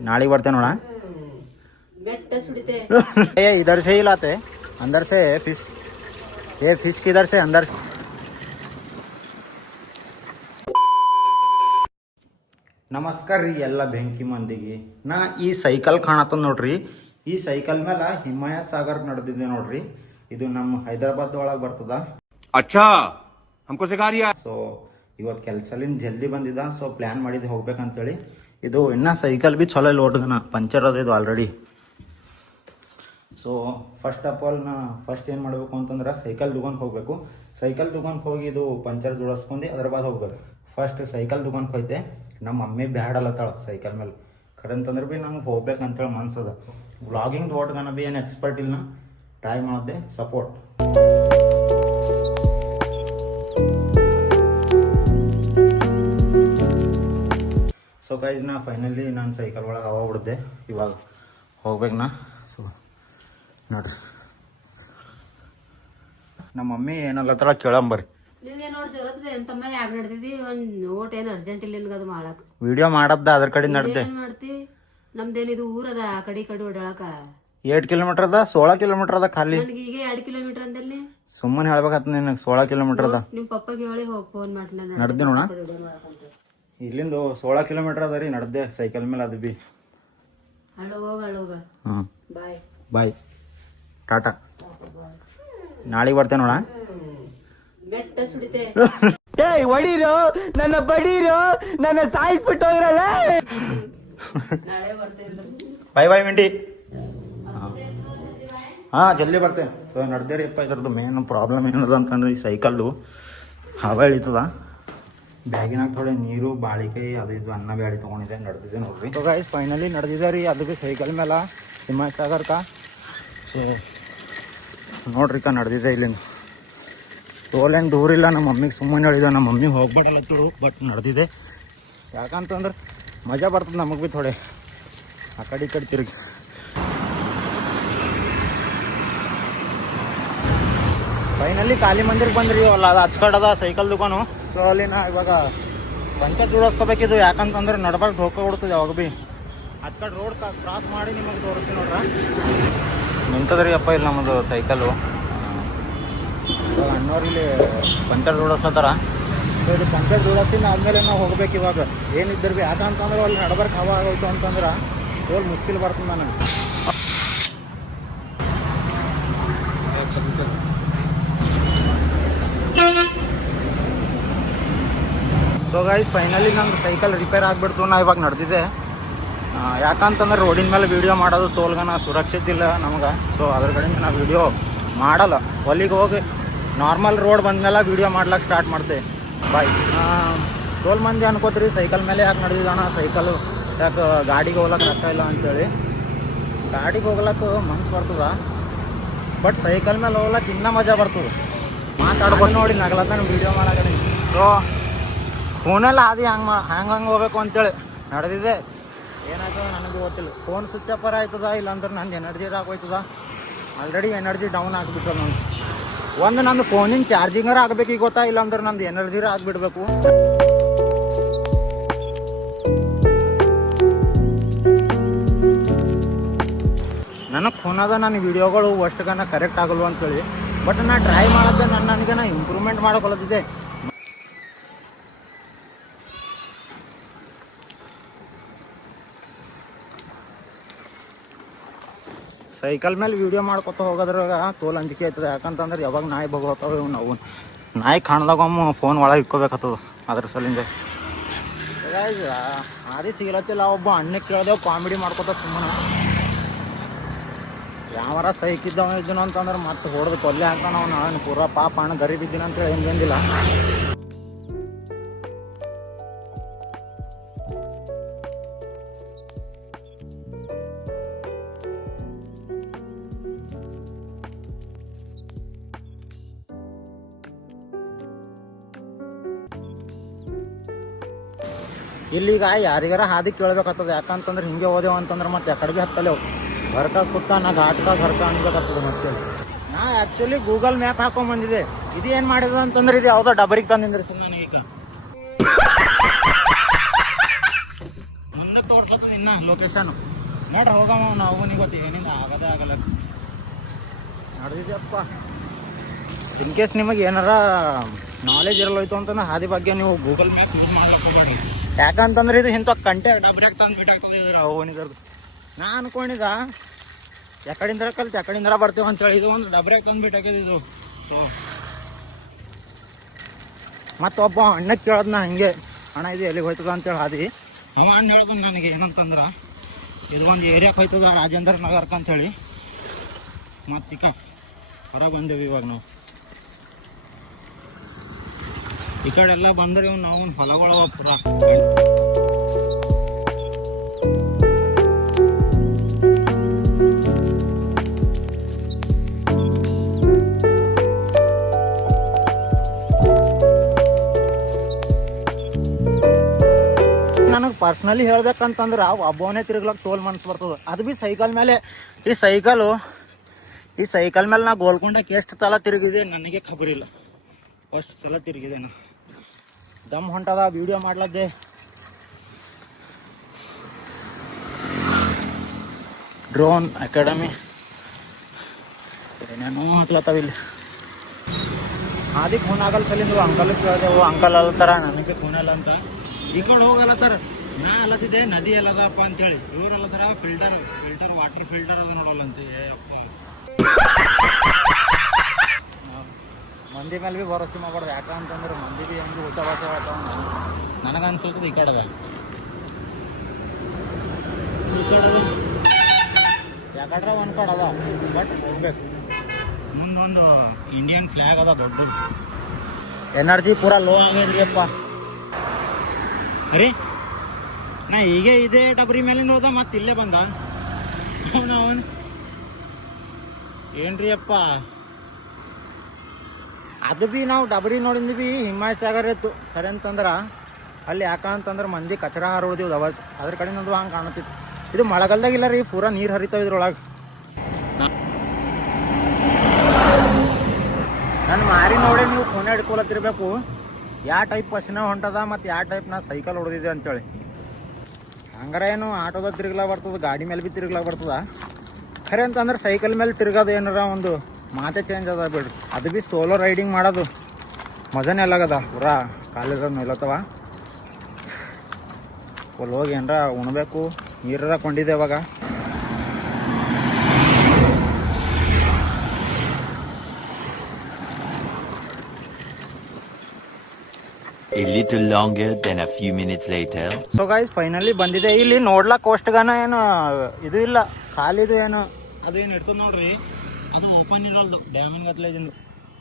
नाड़ी बढ़ते नोड़ा ये इधर से ही लाते अंदर से फिश ये फिश किधर से अंदर से ನಮಸ್ಕಾರ ರೀ ಎಲ್ಲ ಬೆಂಕಿ ಮಂದಿಗೆ ನಾ ಈ ಸೈಕಲ್ ಕಾಣತ್ತ ನೋಡ್ರಿ ಈ ಸೈಕಲ್ ಮೇಲೆ ಹಿಮಾಯತ್ ಸಾಗರ್ ನಡೆದಿದೆ ನೋಡ್ರಿ ಇದು ನಮ್ಮ ಹೈದರಾಬಾದ್ ಒಳಗೆ ಬರ್ತದ ಅಚ್ಚಾ हमको सिखा रिया ಸೊ ಇವತ್ತು ಕೆಲಸಲಿಂದ ಜಲ್ದಿ ಬಂದಿದ್ದ ಸೊ ಪ್ಲಾನ್ ಮಾಡಿದ್ದು ಹೋಗ್ಬೇಕಂತೇಳಿ ಇದು ಇನ್ನ ಸೈಕಲ್ ಬಿ ಚಲೋ ಲೋಡ್ಗನ ಪಂಚರ್ ಅದ ಇದು already so first of all ನಾ ಫಸ್ಟ್ ಏನು ಮಾಡಬೇಕು ಅಂತಂದ್ರೆ ಸೈಕಲ್ ದುಕಾನ್ಗೆ ಹೋಗಬೇಕು ಸೈಕಲ್ ದುಕಾನ್ಗೆ ಹೋಗಿ ಇದು ಪಂಚರ್ ಜೋಡಿಸ್ಕೊಂಡು ಅದ್ರ ಬಾದ್ ಹೋಗ್ಬೇಕು ಫಸ್ಟ್ ಸೈಕಲ್ ದುಕಾನ್ಗೆ ಹೋಯ್ತೆ ನಮ್ಮ ಮಮ್ಮಿ ಬ್ಯಾಡಲ್ಲತ್ತಾಳ ಸೈಕಲ್ ಮೇಲೆ ಖರೆ ಅಂತಂದ್ರೆ ಭೀ ನಂಗೆ ಹೋಗ್ಬೇಕಂತೇಳಿ ಮನ್ಸದ ವ್ಲಾಗಿಂಗ್ ಹೊಟ್ಗನ ಭೀ ಏನು ಎಕ್ಸ್ಪರ್ಟ್ ಇಲ್ಲ ಟ್ರೈ ಮಾಡಿದೆ ಸಪೋರ್ಟ್ ಸೊ ಗೈಸ್ ನಾ ಫೈನಲಿ ನಾನು ಸೈಕಲ್ ಒಳಗೆ ಹೋಗ್ಬಿಡ್ದೆ ಇವಾಗ ಹೋಗ್ಬೇಕು ನಾ ಸೊ ನೋಡ್ರಿ ನಮ್ಮ ಮಮ್ಮಿ ಏನಲ್ಲತ್ತಾಳ ಕೇಳಂಬರ್ರಿ ವಿಡಿಯೋ ಮಾಡದ್ದ ಅದ್ರ ಕಡೆ ನಡ್ದೆ ನಮ್ದೇನಿದು ಊರದ ಆ ಕಡೆ ಓಡಾಳಕ 8 ಕಿಲೋಮೀಟರ್ ಅದ 16 ಕಿಲೋಮೀಟರ್ ಅದ ಖಾಲಿ ಈಗ 2 ಕಿಲೋಮೀಟರ್ ಅಂದಲ್ಲಿ ಸುಮ್ಮನೆ ಹೇಳ್ಬೇಕತ್ ನಿನಗೆ 16 ಕಿಲೋಮೀಟರ್ ಅದ ನಿಮ್ ಪಪ್ಪಗೆ ಹೇಳಿ ಹೋಗಿ ಫೋನ್ ಮಾಡಿ ನಡ್ದೆ ನೋಡ ಇಲ್ಲಿಂದ 16 ಕಿಲೋಮೀಟರ್ ಅದ ರೀ ನಡ್ದೆ ಸೈಕಲ್ ಮೇಲೆ ಅದು ಬಿ ಹೋಗ ಬಾಯ್ ಬಾಯ್ ಟಾಟಾ ನಾಳೆಗೆ ಬರ್ತೇನೆ ನೋಡ ಬೆಟ್ಟ ಸುಡಿತೆ ಹೊಡೀರೋ ನನ್ನ ಬಡೀರೋ ನನ್ನ ಸಾಯಿಸ್ಬಿಟ್ಟು ಹೋಗ್ರಲ್ಲ ನಾಳೆ ಬರ್ತೇನೆ ಬಾಯ್ ಬಾಯ್ ಮಿಂಟಿ ಹಾಂ ಜಲ್ದಿ ಬರ್ತೇನೆ ಸೊ ನಡ್ದೇ ರೀ ಅಪ್ಪ ಇದ್ರದ್ದು ಮೇನ್ ಪ್ರಾಬ್ಲಮ್ ಏನದ ಅಂತಂದ್ರೆ ಈ ಸೈಕಲ್ದು ಹವಾ ಇಳಿತದ ಬ್ಯಾಗಿನಾಗ ಥೋಡೆ ನೀರು ಬಾಳಿಕೆ ಅದು ಇದು ಅನ್ನ ಬ್ಯಾಳಿ ತೊಗೊಂಡಿದ್ದೆ ನಡೆದಿದೆ ನೋಡ್ರಿ ಸೊ ಗೈಸ್ ಫೈನಲಿ ನಡೆದಿದೆ ರೀ ಅದು ಭೀ ಸೈಕಲ್ ಮೇಲೆ ಹಿಮಾಯತ್ ಸಾಗರ್ ಕಾ ಸೊ ನೋಡ್ರಿ ನಡೆದಿದೆ ಇಲ್ಲಿಂದ ಟೋಲೇನು ದೂರ ಇಲ್ಲ ನಮ್ಮ ಮಮ್ಮಿಗೆ ಸುಮ್ಮನೆ ಹೇಳಿದ ನಮ್ಮ ಮಮ್ಮಿ ಹೋಗ್ಬೇಡಲ್ಲತ್ತಳು ಬಟ್ ನಡೆದಿದೆ ಯಾಕಂತಂದ್ರೆ ಮಜಾ ಬರ್ತದೆ ನಮಗೆ ಭೀ ಥೋಡೆ ಆ ಕಡೆ ಈ ಕಡೆ ತಿರುಗಿ ಫೈನಲಿ ಕಾಲಿ ಮಂದಿರ್ಗೆ ಬಂದ್ರಿ ಅಲ್ಲ ಅದು ಹಚ್ಕಡದ ಸೈಕಲ್ ದುಕಾನು ಸೊ ಅಲ್ಲಿ ನಾ ಇವಾಗ ಪಂಚರ್ ಜೋಡಿಸ್ಕೋಬೇಕಿದು ಯಾಕಂತಂದ್ರೆ ನಡ್ಬಾರ್ದು ಧೋಕ ಕೊಡ್ತದೆ ಯಾವಾಗ ಭೀ ಹಚ್ಕಡೆ ರೋಡ್ ಕ್ರಾಸ್ ಮಾಡಿ ನಿಮಗೆ ತೋರಿಸ್ತೀನಿ ನೋಡ್ರ ನಿಂತದ್ರಿ ಅಪ್ಪ ಇಲ್ಲಿ ನಮ್ಮದು ಸೈಕಲ್ಲು ಇವಾಗ ಅಣ್ಣವ್ರು ಇಲ್ಲಿ ಪಂಚರ್ ಜೋಡಿಸ್ಲತ್ತಾರ ಸೊ ಇದು ಪಂಚರ್ ಜೋಡಿಸಿನ ಆದಮೇಲೆ ನಾವು ಹೋಗ್ಬೇಕು ಇವಾಗ ಏನಿದ್ದರು ಭೀ ಯಾಕಂತಂದ್ರೆ ಅಲ್ಲಿ ನಡ್ಬಾರ್ದು ಹವಾ ಆಗೋಯ್ತು ಅಂತಂದ್ರೆ ತೋಲ್ ಮುಸ್ಕಿಲ್ ಬರ್ತದೆ ನನಗೆ ಸೊ ಗೈಸ್ ಫೈನಲಿ ನಂಗೆ ಸೈಕಲ್ ರಿಪೇರ್ ಆಗಿಬಿಡ್ತು ನಾ ಇವಾಗ ನಡೆದಿದ್ದೆ ಯಾಕಂತಂದ್ರೆ ರೋಡಿನ ಮೇಲೆ ವೀಡಿಯೋ ಮಾಡೋದು ತೋಲ್ಗನ ಸುರಕ್ಷಿತ ಇಲ್ಲ ನಮ್ಗೆ ಸೊ ಅದ್ರ ಕಡೆಯಿಂದ ನಾವು ವೀಡಿಯೋ ಮಾಡಲ್ಲ ಹೊಲಿಗೆ ಹೋಗಿ ನಾರ್ಮಲ್ ರೋಡ್ ಬಂದಮೇಲೆ ವೀಡಿಯೋ ಮಾಡ್ಲಿಕ್ಕೆ ಸ್ಟಾರ್ಟ್ ಮಾಡ್ತೆ ಬಾಯ್ ತೋಲ್ ಮಂದಿ ಅನ್ಕೋತೀರಿ ಸೈಕಲ್ ಮೇಲೆ ಯಾಕೆ ನಡೆದಿದ್ದಾನ ಸೈಕಲು ಯಾಕೆ ಗಾಡಿಗೆ ಹೋಗ್ಲಕ್ಕೆ ರೊಕ್ಕ ಇಲ್ಲ ಅಂತೇಳಿ ಗಾಡಿಗೆ ಹೋಗ್ಲಕ್ಕೆ ಮನ್ಸು ಬರ್ತದ ಬಟ್ ಸೈಕಲ್ ಮೇಲೆ ಹೋಗ್ಲಕ್ಕೆ ಇನ್ನೂ ಮಜಾ ಬರ್ತದೆ ಮಾತಾಡ್ಬೋದು ನೋಡಿ ನಗಲತ್ತ ವೀಡಿಯೋ ಮಾಡಕ್ಕೆ ಸೊ ಫೋನೆಲ್ಲ ಹಾದಿ ಹಂಗೆ ಹೋಗ್ಬೇಕು ಅಂತೇಳಿ ನಡೆದಿದೆ ಏನಾಯ್ತದ ನನಗೆ ಗೊತ್ತಿಲ್ಲ ಫೋನ್ ಸ್ವಿಚ್ ಅಪ್ಪರ್ ಆಯ್ತದ ಇಲ್ಲಾಂದ್ರೆ ನಂದು ಎನರ್ಜಿ ಆಗೋಯ್ತದ ಆಲ್ರೆಡಿ ಎನರ್ಜಿ ಡೌನ್ ಆಗಿಬಿಟ್ಟದ ನಂದು ನಂದು ಫೋನಿನ ಚಾರ್ಜಿಂಗರ ಆಗ್ಬೇಕು ಈಗ ಗೊತ್ತಾ ಇಲ್ಲಾಂದ್ರೆ ನಂದು ಎನರ್ಜಿರ ಆಗಿಬಿಡ್ಬೇಕು ನನಗೆ ಫೋನ್ ಅದ ನನ್ನ ವೀಡಿಯೋಗಳು ಅಷ್ಟುಗನ ಕರೆಕ್ಟ್ ಆಗಲ್ವ ಅಂತೇಳಿ ಬಟ್ ನಾ ಟ್ರೈ ಮಾಡೋದು ನನಗೆ ನಾ ಇಂಪ್ರೂವ್ಮೆಂಟ್ ಮಾಡೋಕೊಳತಿದ್ದೆ ಸೈಕಲ್ ಮೇಲೆ ವೀಡಿಯೋ ಮಾಡ್ಕೊತ ಹೋಗೋದ್ರಾಗ ತೋಲ್ ಅಂಜಿಕೆ ಆಯ್ತದೆ ಯಾಕಂತಂದ್ರೆ ಯಾವಾಗ ನಾಯಿ ಬಗೋತಾವೆ ನಾವು ನಾಯಿ ಕಾಣ್ದಾಗೊಮ್ಮ ಫೋನ್ ಒಳಗೆ ಇಕ್ಕೋಬೇಕಾಗ್ತದೆ ಅದ್ರ ಸಲಿಂದ ಹಾದಿ ಸಿಗಲತ್ತಿಲ್ಲ ಒಬ್ಬ ಅಣ್ಣಕ್ಕೆ ಕೇಳ್ದೇವು ಕಾಮಿಡಿ ಮಾಡ್ಕೊತ ಸುಮ್ಮನೆ ಯಾವಾರ ಸೈಕಿದ್ದವ ಇದ್ದನು ಅಂತಂದ್ರೆ ಮತ್ತೆ ಹೊಡೆದು ಕೊಲ್ಲೆ ಹಾಕೋಣ ನಾನು ಪೂರ ಪಾಪ ಅಣ್ಣ ಗರೀಬ್ ಇದ್ದೀನಿ ಅಂತೇಳಿ ಏನು ಬಂದಿಲ್ಲ ಇಲ್ಲಿಗ ಯಾರಿಗಾರ ಹಾದಿ ಕೇಳ್ಬೇಕಾಗ್ತದೆ ಯಾಕಂತಂದ್ರೆ ಹಿಂಗೆ ಹೋದೆವು ಅಂತಂದ್ರೆ ಮತ್ತೆ ಆ ಕಡೆಗೆ ಹತ್ತಲೇವು घरका कुत्ता ನಾ ಘಾಟ್ಕ ಘರ್ಕ ಅನ್ಬೇಕಾಗ್ತದೆ ಮತ್ತೆ ನಾ ಆ್ಯಕ್ಚುಲಿ ಗೂಗಲ್ ಮ್ಯಾಪ್ ಹಾಕೊಂಬಂದಿದೆ ಇದು ಏನು ಮಾಡಿದ ಅಂತಂದ್ರೆ ಇದು ಯಾವುದೋ ಡಬರಿಗೆ ತಂದಿಂದ್ರಿ ಸುಮ್ಮನೆ ಈಗ ಮುಂದೆ ಅನ್ಸ್ಲತ್ತದ ಇನ್ನ ಲೊಕೇಶನ್ ನೋಡ್ರಿ ಹೋಗಮ್ಮ ನಾವು ಗೊತ್ತಿ ಏನಿಲ್ಲ ಆಗೋದೇ ಆಗಲ್ಲ ನಡೆದಿದೆಯಪ್ಪ. ಇನ್ ಕೇಸ್ ನಿಮಗೆ ಏನಾರ ನಾಲೆಜ್ ಇರಲ್ಲೋಯ್ತು ಅಂತಂದ್ರೆ ಹಾದಿ ಬಗ್ಗೆ ನೀವು ಗೂಗಲ್ ಮ್ಯಾಪ್ ಯೂಸ್ ಮಾಡ್ಲಿಕ್ಕೆ ಹೋಗ್ಬೇಡಿ. ಯಾಕಂತಂದ್ರೆ ಇದು ಇಂಥ ಕಂಟೆ ಡಬ್ರ್ಯಾಗ ತಂದು ಬಿಟ್ಟಾಗ್ತದೆ ಇದ್ರ ಅವನಿಗರ್ದು. ನಾ ಅನ್ಕೊಂಡಿದ್ದ ಯಾಕಡಿಂದ್ರ ಕಲ್ತು ಯಾಕಡಿಂದ್ರ ಬರ್ತೀವಿ ಅಂತೇಳಿ ಇದು ಒಂದು ಡಬ್ರ್ಯಾಗ ತಂದು ಬಿಟ್ಟಾಗ್ಯದ ಇದು. ಸೊ ಮತ್ತೊಬ್ಬ ಅಣ್ಣಕ್ಕೆ ಕೇಳೋದ್ನ ಹಂಗೆ ಅಣ್ಣ ಇದು ಎಲ್ಲಿಗೆ ಹೋಯ್ತದ ಅಂತೇಳಿ ಹಾದಿ ಅವ ಅಣ್ಣ ಹೇಳೋದು ನನಗೆ ಏನಂತಂದ್ರೆ ಇದು ಒಂದು ಏರಿಯಾಕ್ಕೆ ಹೋಯ್ತದ ರಾಜೇಂದ್ರ ನಗರಕ್ಕೆ ಅಂಥೇಳಿ. ಮತ್ತೀಗ ಹೊರಗೆ ಬಂದೇವಿ ಇವಾಗ ನಾವು. ಈ ಕಡೆ ಎಲ್ಲ ಬಂದ್ರೆ ನಾವು ಹೊಲಗಳವ ಪುರ. ನನಗೆ ಪರ್ಸ್ನಲಿ ಹೇಳ್ಬೇಕಂತಂದ್ರೆ ಒಬ್ಬವನೇ ತಿರುಗ್ಲಕ್ಕೆ ತೋಲ್ ಮನ್ಸು ಬರ್ತದೆ. ಅದು ಭೀ ಸೈಕಲ್ ಮೇಲೆ. ಈ ಸೈಕಲ್ ಮೇಲೆ ನಾ ಗೋಲ್ಕೊಂಡಕ್ಕೆ ಎಷ್ಟು ಸಲ ತಿರುಗಿದೆ ನನಗೆ ಖಬರಿಲ್ಲ. ಫಸ್ಟ್ ಸಲ ತಿರುಗಿದೆ ನಾ. ದಮ್ ಹೊಂಟದ ವಿಡಿಯೋ ಮಾಡ್ಲದ್ದೆ. ಡ್ರೋನ್ ಅಕಾಡೆಮಿ ಏನೇನೋ ಹಾಕ್ಲತ್ತಾವ ಇಲ್ಲಿ. ಅದಕ್ಕೆ ಖೂನ್ ಆಗಲ್ಲ ಸಲಿಂದು ಅಂಕಲ್ ಕೇಳಿದೆವು. ಅಂಕಲ್ ಅಲ್ಲತ್ತಾರ ನನಗೆ ಖೂನಲ್ಲ ಅಂತ. ಈ ಕಡೆ ಹೋಗಲ್ಲತ್ತಾರ. ನಾ ಅಲ್ಲತ್ತಿದ್ದೆ ನದಿ ಎಲ್ಲದಪ್ಪ ಅಂತೇಳಿ. ಇವ್ರು ಅಲ್ಲತ್ತಾರ ಫಿಲ್ಟರ್ ವಾಟರ್ ಫಿಲ್ಟರ್ ಅದ ನೋಡಲ್ಲಂತೆ. ಅಪ್ಪ ಮಂದಿ ಮೇಲೆ ಭೀ ಭರೋಸೆ ಮಾಡ್ಬಾರ್ದು. ಯಾಕಂತಂದ್ರೆ ಮಂದಿ ಭೀ ಹೆಂಗೆ ಊಟ ಭಾಷೆ ಹೇಳ್ತಾವ. ನನಗೆ ಅನ್ಸಲ್ತದೆ ಈ ಕಡೆದ ಯಾಕಂದ್ರೆ ಒಂದು ಕಡೆ ಅದ ಬಟ್ ಹೋಗ್ಬೇಕು. ಮುಂದೊಂದು ಇಂಡಿಯನ್ ಫ್ಲ್ಯಾಗ್ ಅದ ದೊಡ್ಡದು. ಎನರ್ಜಿ ಪೂರಾ ಲೋ ಆಗ್ಯದ್ರಿ ಅಪ್ಪ. ಅರಿ ನಾ ಹೀಗೆ ಇದೇ ಡಬ್ರಿ ಮೇಲಿಂದ ಹೋದ ಮತ್ತೆ ಇಲ್ಲೇ ಬಂದ ಅವನು. ಏನ್ರಿ ಅಪ್ಪ ಅದು ಭೀ ನಾವು ಡಬ್ರಿ ನೋಡಿದ್ವಿ ಭೀ ಹಿಮಾಯತ್ ಸಾಗರ್ ಇತ್ತು ಖರೆ ಅಂತಂದ್ರೆ. ಅಲ್ಲಿ ಯಾಕಂತಂದ್ರೆ ಮಂದಿ ಕಚರ ಹಾರೋದಿವ್ ದವಾಜ್ ಅದ್ರ ಕಡೆಯಿಂದ ಹಂಗೆ ಕಾಣತಿತ್ತು. ಇದು ಮಳೆಗಾಲದಾಗಿಲ್ಲ ರೀ, ಪೂರಾ ನೀರು ಹರಿತಾವ ಇದ್ರೊಳಗೆ. ನನ್ನ ಮಾರಿ ನೋಡಿ ನೀವು ಫೋನ್ ಹಿಡ್ಕೊಳತ್ತಿರ್ಬೇಕು ಯಾವ ಟೈಪ್ ಪಸಿನ ಹೊಂಟದ ಮತ್ತು ಯಾವ ಟೈಪ್ ನಾ ಸೈಕಲ್ ಹೊಡೆದಿದೆ ಅಂತೇಳಿ. ಹಂಗಾರ ಏನು ಆಟೋದಾಗ ತಿರುಗ್ಲಾಗ ಬರ್ತದೆ, ಗಾಡಿ ಮೇಲೆ ಭೀ ತಿರುಗ್ಲಾಗ ಬರ್ತದ. ಖರೆ ಅಂತಂದ್ರೆ ಸೈಕಲ್ ಮೇಲೆ ತಿರುಗೋದು ಏನಾರ ಒಂದು ಮಾತೆ ಚೇಂಜ್ ಅದ ಬಿಡ್ರಿ. ಅದು ಭೀ ಸೋಲೋ ರೈಡಿಂಗ್ ಮಾಡೋದು ಮಜಾನೇ ಅಲ್ಲಾಗದ. ಪೂರಾ ಕಾಲಿರೋದು ಮೇಲತ್ತವ. ಅಲ್ಲಿ ಹೋಗಿ ಏನಾರ ಉಣ್ಬೇಕು, ನೀರಾರ ಕೊಂಡಿದ್ದೆ ಇವಾಗ. A little longer than a few minutes later. So guys finally ಬಂದಿದೆ. ಇಲ್ಲಿ ನೋಡ್ಲಕ್ಕ ಅಷ್ಟಗಾನ ಏನು ಇದು ಇಲ್ಲ, ಖಾಲಿದು ಏನು ಅದು ಏನು ಇರ್ತದೆ ನೋಡ್ರಿ. ಅದು ಓಪನ್ ಇರೋಲ್ದು ಡ್ಯಾಮಿನ ಗತ್ಲೆ ಇದನ್ನು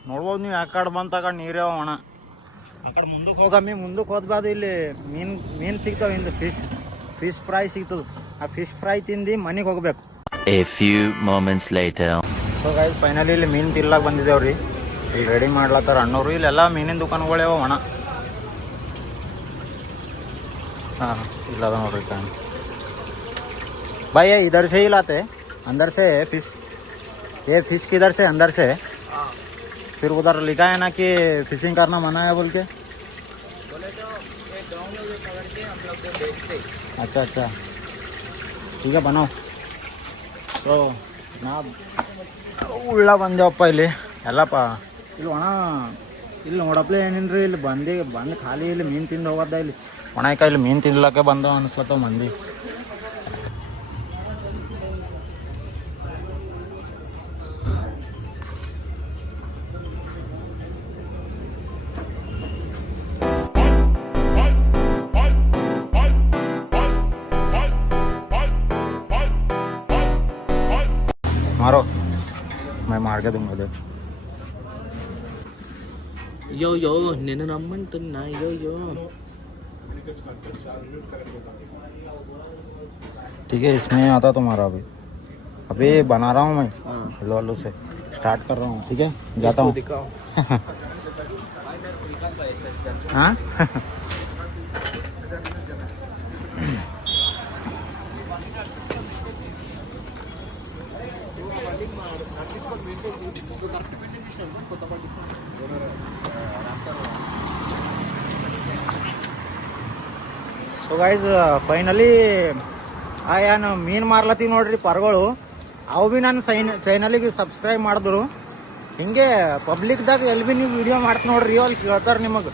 ನೋಡ್ಬೋದು ನೀವು. ಆ ಕಡೆ ಬಂತಾಗ ನೀರೇ ಒಣ. ಆ ಕಡೆ ಮುಂದಕ್ಕೆ ಹೋಗಮ್ಮಿ. ಮುಂದಕ್ಕೆ ಹೋದ್ಬಾರ್ದು. ಇಲ್ಲಿ ಮೀನು ಸಿಗ್ತಾವೆ. ಇಂದು ಫಿಶ್ ಫ್ರೈ ಸಿಗ್ತದೆ. ಆ ಫಿಶ್ ಫ್ರೈ ತಿಂದು ಮನೆಗೆ ಹೋಗ್ಬೇಕು. A few moments later. So guys finally ಇಲ್ಲಿ ಮೀನು ತಿರ್ಲಾಕ ಬಂದಿದ್ದೇವ್ರಿ. ಇಲ್ಲಿ ರೆಡಿ ಮಾಡ್ಲತ್ತಾರ ಅಣ್ಣವ್ರು. ಇಲ್ಲೆಲ್ಲ ಮೀನಿನ ದುಕಾನುಗಳೇ ಒಣ. हाँ इला नोड्री कान भाई ये इधर से ही लाते अंदर से फिश. ये फिश किधर से अंदर से फिर उधर लिखा है ना कि फिशिंग करना मना है बोल के. बोले तो एक गांव में भी पकड़ के हम लोग तो बेचते. अच्छा ठीक है बनाओ. ಸೊ ನಾ ಉಳ್ಳ ಬಂದೇವಪ್ಪ ಇಲ್ಲಿ ಎಲ್ಲಪ್ಪ. ಇಲ್ಲಿ ಒಣ ಇಲ್ಲಿ ನೋಡಪ್ಲೆ ಏನಿಲ್ರಿ. ಇಲ್ಲಿ ಬಂದು ಖಾಲಿ ಇಲ್ಲಿ ಮೀನು ತಿಂದು ಹೋಗೋದ. ಇಲ್ಲಿ ಒಣಕ ಇಲ್ಲಿ ಮೀನು ತಿನ್ಲಕ್ಕೆ ಬಂದ ಅನಿಸ್ಲತ್ತವ ಮಂದಿ. मारो मैं मार के दूंगा. देख यो నేను రమ్మంటున్నా. यो ठीक है. इसमें आता तुम्हारा अभी बना रहा हूँ मैं. हेलो हेलो से स्टार्ट कर रहा हूँ. ठीक है जाता हूँ. हाँ ಸೊ ಗೈಸ್ ಫೈನಲಿ ಏನು ಮೀನು ಮಾರ್ಲತ್ತೀವಿ ನೋಡ್ರಿ ಪರ್ಗಳು, ಅವು ಭೀ ನನ್ನ ಚಾನಲಿಗೆ ಸಬ್ಸ್ಕ್ರೈಬ್ ಮಾಡಿದ್ರು. ಹಿಂಗೆ ಪಬ್ಲಿಕ್ದಾಗ ಎಲ್ಲಿ ಭೀ ನೀವು ವಿಡಿಯೋ ಮಾಡ್ತ ನೋಡ್ರಿ, ಅಲ್ಲಿ ಕೇಳ್ತಾರೆ ನಿಮಗೆ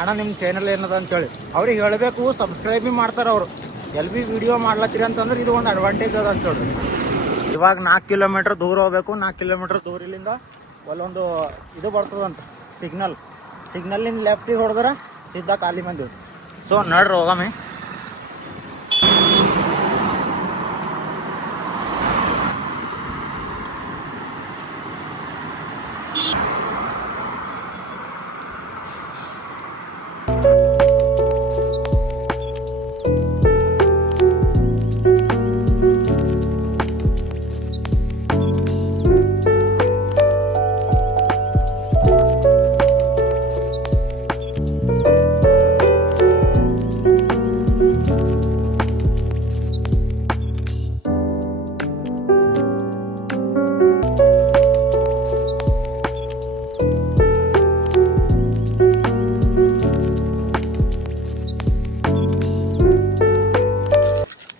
ಅಣ್ಣ ನಿಮ್ಮ ಚಾನಲ್ ಏನದ ಅಂತೇಳಿ. ಅವ್ರಿಗೆ ಹೇಳಬೇಕು, ಸಬ್ಸ್ಕ್ರೈಬ್ ಭೀ ಮಾಡ್ತಾರೆ ಅವರು. ಎಲ್ಲಿ ಭೀ ವಿಡಿಯೋ ಮಾಡ್ಲತ್ತೀರಿ ಅಂತಂದ್ರೆ ಇದು ಒಂದು ಅಡ್ವಾಂಟೇಜ್ ಅದ ಅಂತೇಳಿ. ಇವಾಗ 4 ಕಿಲೋಮೀಟ್ರ್ ದೂರ ಹೋಗ್ಬೇಕು. 4 ಕಿಲೋಮೀಟ್ರ್ ದೂರ ಇಲ್ಲಿಂದ ಅಲ್ಲೊಂದು ಇದು ಬರ್ತದಂತ ಸಿಗ್ನಲ್ಲಿಂದ ಲೆಫ್ಟಿಗೆ ಹೊಡೆದ್ರೆ ಸಿದ್ಧ ಖಾಲಿ ಬಂದಿವಿ. ಸೊ ನಡ್ರಿ ಹೋಗಮ್ಮೆ.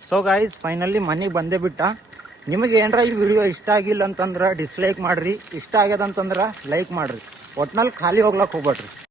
ಸೊ ಗೈಸ್ ಫೈನಲಿ ಮನೆಗೆ ಬಂದೇ ಬಿಟ್ಟ. ನಿಮಗೆ ಏನರ ಈ ವಿಡಿಯೋ ಇಷ್ಟ ಆಗಿಲ್ಲ ಅಂತಂದ್ರೆ ಡಿಸ್ಲೈಕ್ ಮಾಡಿರಿ, ಇಷ್ಟ ಆಗ್ಯದ ಅಂತಂದ್ರೆ ಲೈಕ್ ಮಾಡಿರಿ. ಒಟ್ನಲ್ಲಿ ಖಾಲಿ ಹೋಗ್ಲಕ್ಕೆ ಹೋಗ್ಬೇಡ್ರಿ.